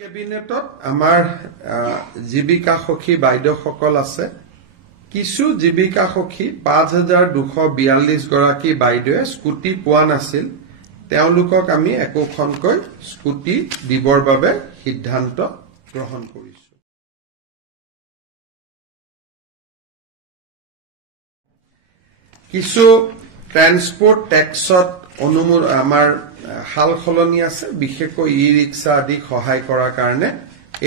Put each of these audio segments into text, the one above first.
কেবিনেটত আমাৰ জীৱিকা সখী বাইদেউসকল আছে। কিছু জীৱিকা সখী 5242 গৰাকী বাইদেৱে স্কুটি পোৱা নাছিল। তেওঁলোকক আমি একোখনকৈ স্কুটি দিবৰ বাবে সিদ্ধান্ত গ্ৰহণ কৰিছো। কিছু ট্ৰান্সপোৰ্ট টেক্সত আমাৰ হাল খলনি আছে, বিশেষকৈ ই ৰিক্সা আদি সহায় কৰাৰ কাৰণে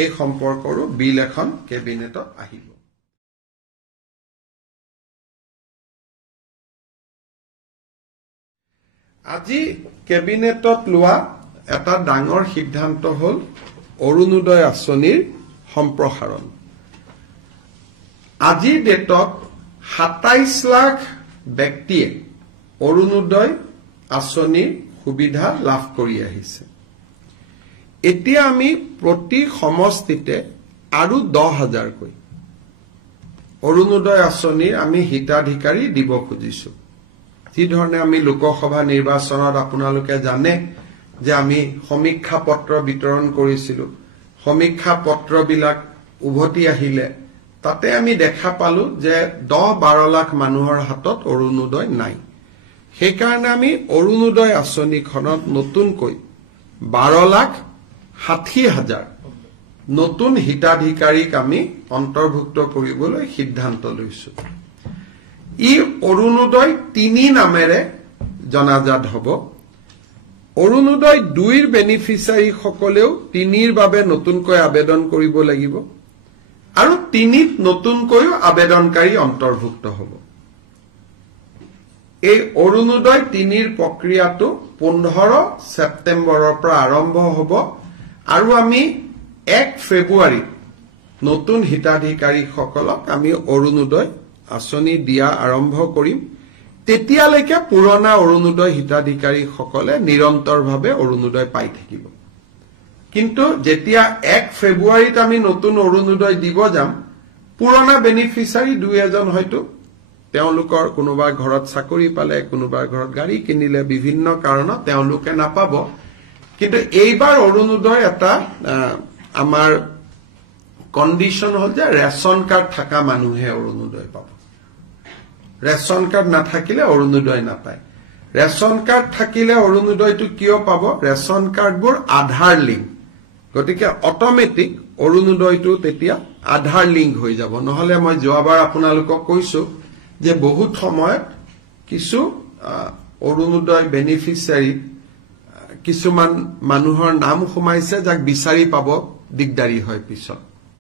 এই সম্পৰ্কৰো বিল এখন কেবিনেটত আহিব। আজি কেবিনেটত লোৱা এটা ডাঙৰ সিদ্ধান্ত হ'ল অৰুণোদয় আঁচনিৰ সম্প্ৰসাৰণ। আজিৰ ডেটত 27 লাখ ব্যক্তিয়ে অৰুণোদয় আঁচনিৰ সুবিধা লাভ কৰি আহিছে। এতিয়া আমি প্ৰতি সমষ্টিতে আৰু 10,000কৈ অৰুণোদয় আঁচনিৰ আমি হিতাধিকাৰী দিব খুজিছো। যি ধৰণে আমি লোকসভা নিৰ্বাচনত আপোনালোকে জানে যে আমি সমীক্ষা পত্ৰ বিতৰণ কৰিছিলো। সমীক্ষা পত্ৰবিলাক উভতি আহিলে তাতে আমি দেখা পালো যে 10-12 লাখ মানুহৰ হাতত অৰুণোদয় নাই। সেইকাৰণে আমি অৰুণোদয় আঁচনিখনত নতুনকৈ 12,60,000 নতুন হিতাধিকাৰীক আমি অন্তৰ্ভুক্ত কৰিবলৈ সিদ্ধান্ত লৈছো। ই অৰুণোদয় 3 নামেৰে জনাজাত হ'ব। অৰুণোদয় 2ৰ বেনিফিচিয়াৰী সকলেও 3ৰ বাবে নতুনকৈ আবেদন কৰিব লাগিব আৰু 3ত নতুনকৈ আবেদনকাৰী অন্তৰ্ভুক্ত হ'ব। এই অৰুণোদয় 3ৰ প্ৰক্ৰিয়াটো 15 ছেপ্টেম্বৰৰ পৰা আৰম্ভ হ'ব আৰু আমি 1 ফেব্ৰুৱাৰীত নতুন হিতাধিকাৰীসকলক আমি অৰুণোদয় আঁচনি দিয়া আৰম্ভ কৰিম। তেতিয়ালৈকে পুৰণা অৰুণোদয় হিতাধিকাৰীসকলে নিৰন্তৰভাৱে অৰুণোদয় পাই থাকিব। কিন্তু যেতিয়া 1 ফেব্ৰুৱাৰীত আমি নতুন অৰুণোদয় দিব যাম, পুৰণা বেনিফিচিয়াৰী 2-এজন হয়তো তেওঁলোকৰ কোনোবা ঘৰত চাকৰি পালে, কোনোবা ঘৰত গাড়ী কিনিলে, বিভিন্ন কাৰণত তেওঁলোকে নাপাব। কিন্তু এইবাৰ অৰুণোদয় এটা আমাৰ কণ্ডিশ্যন হ'ল যে ৰেচন কাৰ্ড থকা মানুহে অৰুণোদয় পাব। ৰেচন কাৰ্ড নাথাকিলে অৰুণোদয় নাপায়। ৰেচন কাৰ্ড থাকিলে অৰুণোদয়টো কিয় পাব? ৰেচন কাৰ্ডবোৰ আধাৰ লিংক, গতিকে অটমেটিক অৰুণোদয়টো তেতিয়া আধাৰ লিংক হৈ যাব। নহলে মই যোৱাবাৰ আপোনালোকক কৈছো যে বহুত সময়ত কিছু অৰুণোদয় বেনিফিচিয়াৰী কিছুমান মানুহৰ নাম সোমাইছে যাক বিচাৰি পাব দিগদাৰী হয় পিছত।